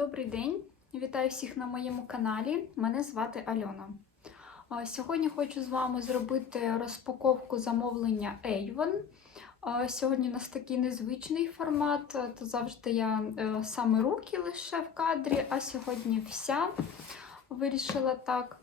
Добрий день! Вітаю всіх на моєму каналі. Мене звати Альона. Сьогодні хочу з вами зробити розпаковку замовлення Avon. Сьогодні у нас такий незвичний формат, то завжди я е, саме руки лише в кадрі, а сьогодні вся вирішила так.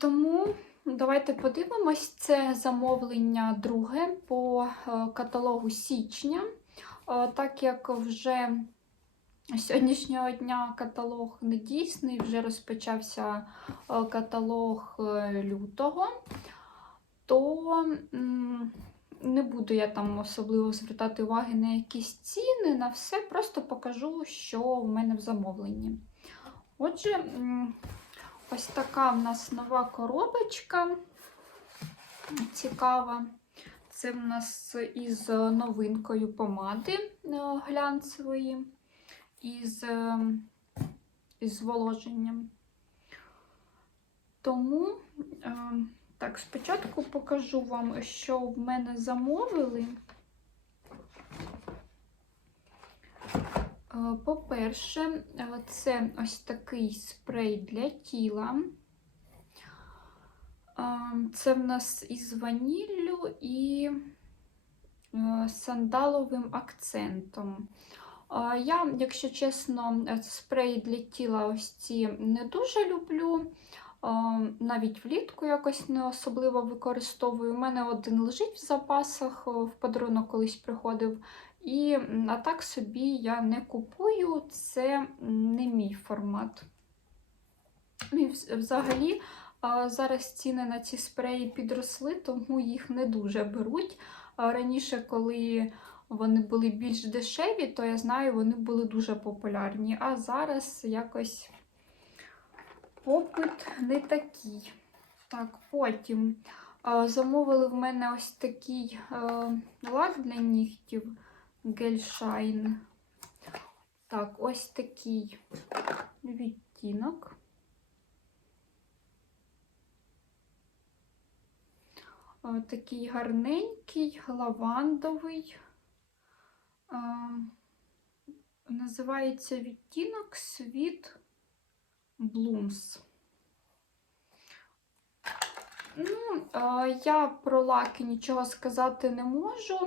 Тому давайте подивимось, це замовлення друге по е, каталогу січня. Так як вже сьогоднішнього дня каталог не дійсний, вже розпочався е, каталог е, лютого, то не буду я там особливо звертати уваги на якісь ціни, на все, просто покажу, що в мене в замовленні. Отже, ось така в нас нова коробочка цікава. Це в нас із новинкою помади е, глянцевої, із, е, із зволоженням. Тому, е, так, спочатку покажу вам, що в мене замовили. Е, По-перше, е, це ось такий спрей для тіла. Е, Це в нас із ваніллю і е, сандаловим акцентом. Я, якщо чесно, е, спреї для тіла ось ці не дуже люблю. Навіть влітку якось не особливо використовую. У мене один лежить в запасах, е, в подарунок колись приходив. І а так собі я не купую, це не мій формат. І взагалі, зараз ціни на ці спреї підросли, тому їх не дуже беруть. Раніше, коли вони були більш дешеві, то я знаю, вони були дуже популярні. А зараз якось попит не такий. Так, потім замовили в мене ось такий лак для нігтів гель-шайн. Так, ось такий відтінок. Такий гарненький, лавандовий. Називається відтінок Sweet Blooms. Ну, я про лаки нічого сказати не можу,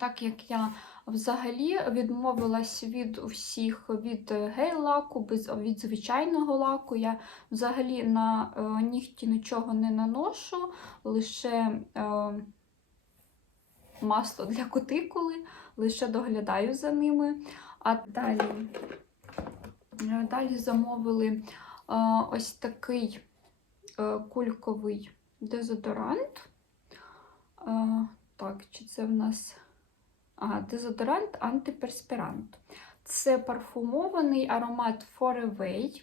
так як я взагалі відмовилась від усіх від гель-лаку, від звичайного лаку. Я взагалі на е, нігті нічого не наношу, лише е, масло для кутикули, лише доглядаю за ними. А далі, далі замовили ось такий е, кульковий дезодорант. Так, чи це в нас ага, дезодорант антиперспірант. Це парфумований аромат Forever.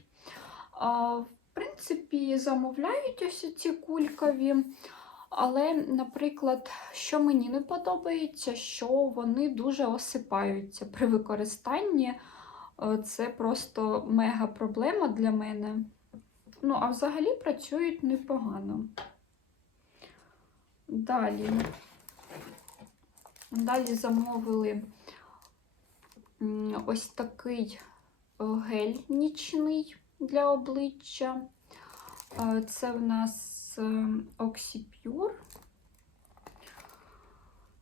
В принципі, замовляють ось ці кулькові. Але, наприклад, що мені не подобається, що вони дуже осипаються при використанні. Е, Це просто мега проблема для мене. Ну, а взагалі працюють непогано. Далі. Далі замовили ось такий е, гель нічний для обличчя. Е, Це в нас Oxypure.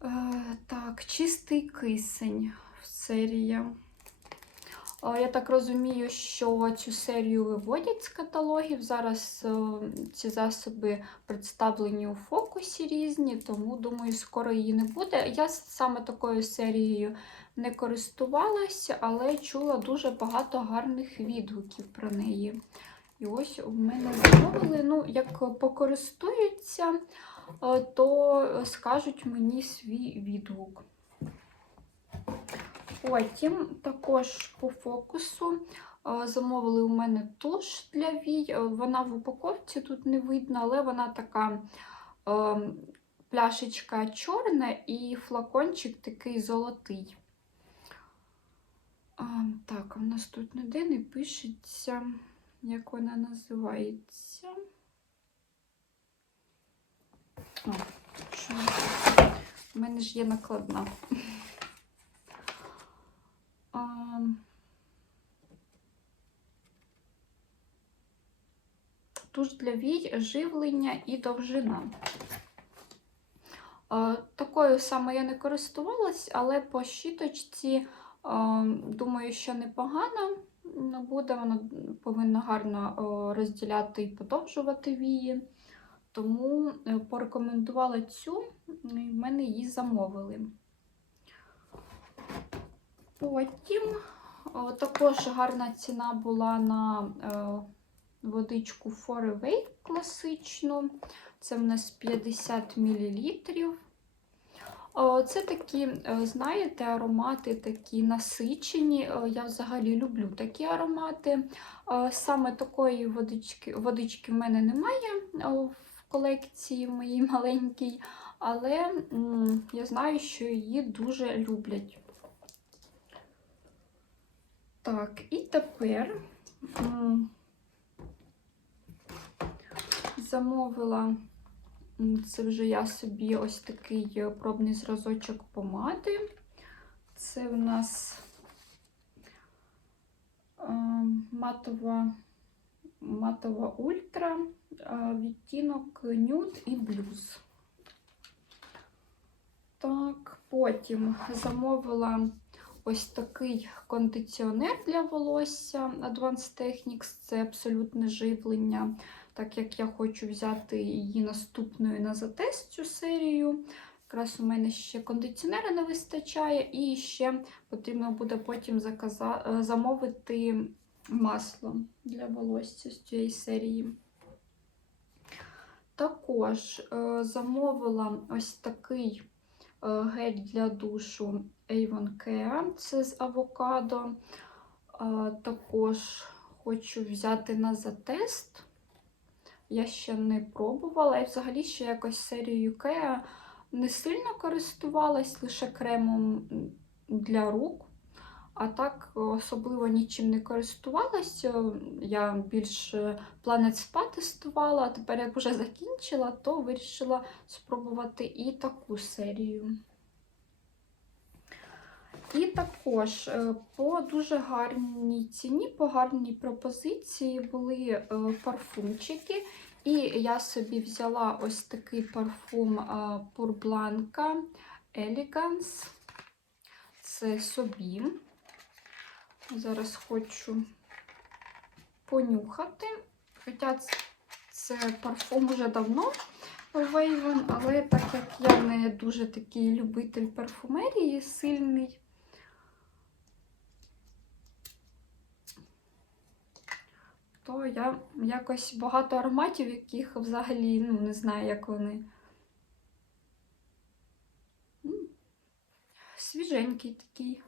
Е, Так, чистий кисень серія. Е, Я так розумію, що цю серію виводять з каталогів. Зараз ці засоби представлені у фокусі різні, тому думаю, скоро її не буде. Я саме такою серією не користувалася, але чула дуже багато гарних відгуків про неї. І ось у мене замовили. Ну, як покористуються, е, то скажуть мені свій відгук. Потім також по фокусу е, замовили у мене туш для вій. Е, Вона в упаковці тут не видно, але вона така пляшечка чорна і флакончик такий золотий. Так, у нас тут ніде не пишеться, як вона називається. О, що? У мене ж є накладна. А... Туш для вій, живлення і довжина. Такою саме я не користувалась, але по щіточці, думаю, що непогано буде. Вона повинна гарно розділяти і подовжувати вії. Тому е, порекомендувала цю, і в мене її замовили. Потім також гарна ціна була на е, водичку Forever класичну. Це в нас 50 мл. О, Це такі, е, знаєте, аромати такі насичені. Я взагалі люблю такі аромати. Саме такої водички, водички в мене немає в колекції моїй маленькій, але я знаю, що її дуже люблять. Так, і тепер замовила, це вже я собі ось такий е, пробний зразочок помади. Це в нас е, матова, матова ультра, е, відтінок нюд і блюз. Так, потім замовила ось такий кондиціонер для волосся Advanced Techniques. Це абсолютне живлення, так як я хочу взяти її наступною на затест цю серію. Якраз у мене ще кондиціонера не вистачає, і ще потрібно буде потім заказа... е, замовити масло для волосся з цієї серії. Також е, замовила ось такий е, гель для душу Avon Care, це з авокадо. Е, також хочу взяти на затест. Я ще не пробувала. І взагалі ще якось серією Kea не сильно користувалась, лише кремом для рук. А так особливо нічим не користувалася. Я більше Planet Spa тестувала, а тепер, як вже закінчила, то вирішила спробувати і таку серію. І також е, по дуже гарній ціні, по гарній пропозиції були е, парфумчики. І я собі взяла ось такий парфум Pur Blanca Elegance. Це собі. Зараз хочу понюхати. Хоча це парфум вже давно Вейвен, але так як я не дуже такий любитель парфумерії сильний, то я якось багато ароматів, яких взагалі ну, не знаю, як вони. Свіженький такий.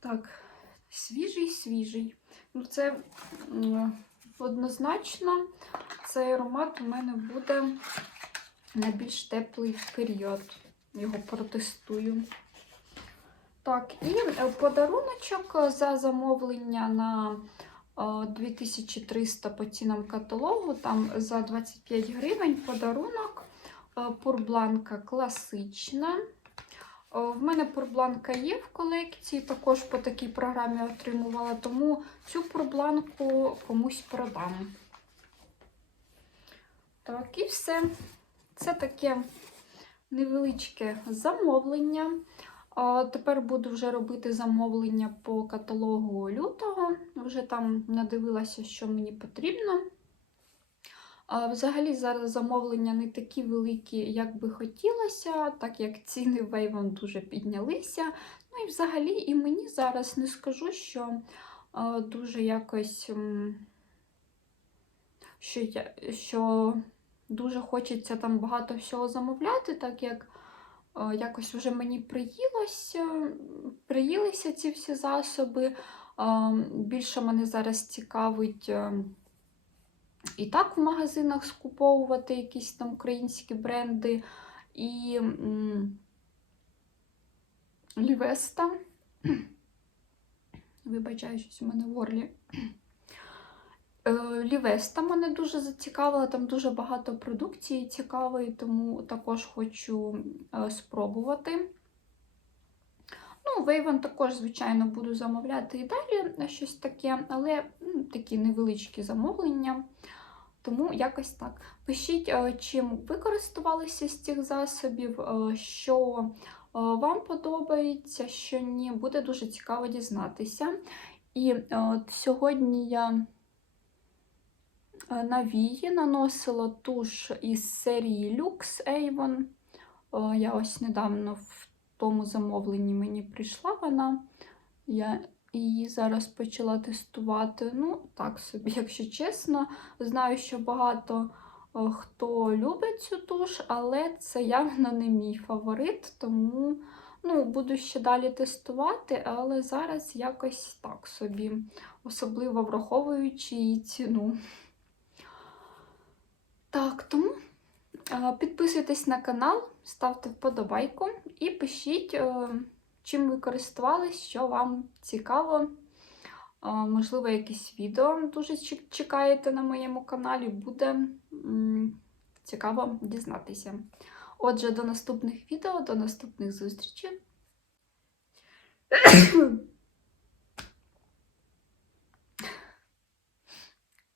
Так, свіжий, свіжий. Ну, це однозначно, цей аромат у мене буде на більш теплий період. Його протестую. Так, і подаруночок за замовлення на 2300 по цінам каталогу, там за 25 гривень подарунок. Пурбланка класична. В мене пурбланка є в колекції, також по такій програмі отримувала, тому цю пурбланку комусь продам. Так, і все. Це таке невеличке замовлення. Тепер буду вже робити замовлення по каталогу лютого. Вже там надивилася, що мені потрібно. Взагалі, зараз замовлення не такі великі, як би хотілося, так як ціни в Avon дуже піднялися. Ну і взагалі, і мені зараз не скажу, що дуже якось, що, я, що дуже хочеться там багато всього замовляти, так як якось вже мені приїлося, приїлися ці всі засоби. Більше мене зараз цікавить і так в магазинах скуповувати якісь там українські бренди і Лівеста. Вибачаю, щось у мене в горлі. Е, Лівеста мене дуже зацікавила, там дуже багато продукції цікавої, тому також хочу е, спробувати. Ну, Вейвен також, звичайно, буду замовляти і далі щось таке, але ну, такі невеличкі замовлення. Тому якось так. Пишіть, е, чим ви користувалися з цих засобів, що вам подобається, що ні. Буде дуже цікаво дізнатися. І от сьогодні я на вії наносила туш із серії Lux Avon. Е, Я ось недавно в тому замовленні мені прийшла вона. Я її зараз почала тестувати. Ну, так собі, якщо чесно. Знаю, що багато е, хто любить цю туш, але це явно не мій фаворит, тому ну, буду ще далі тестувати, але зараз якось так собі, особливо враховуючи її ціну. Так, тому е, підписуйтесь на канал, ставте вподобайку і пишіть, е, чим ви користувались, що вам цікаво. Е, Можливо, якісь відео дуже чекаєте на моєму каналі, буде цікаво дізнатися. Отже, до наступних відео, до наступних зустрічей.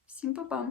Всім па-па!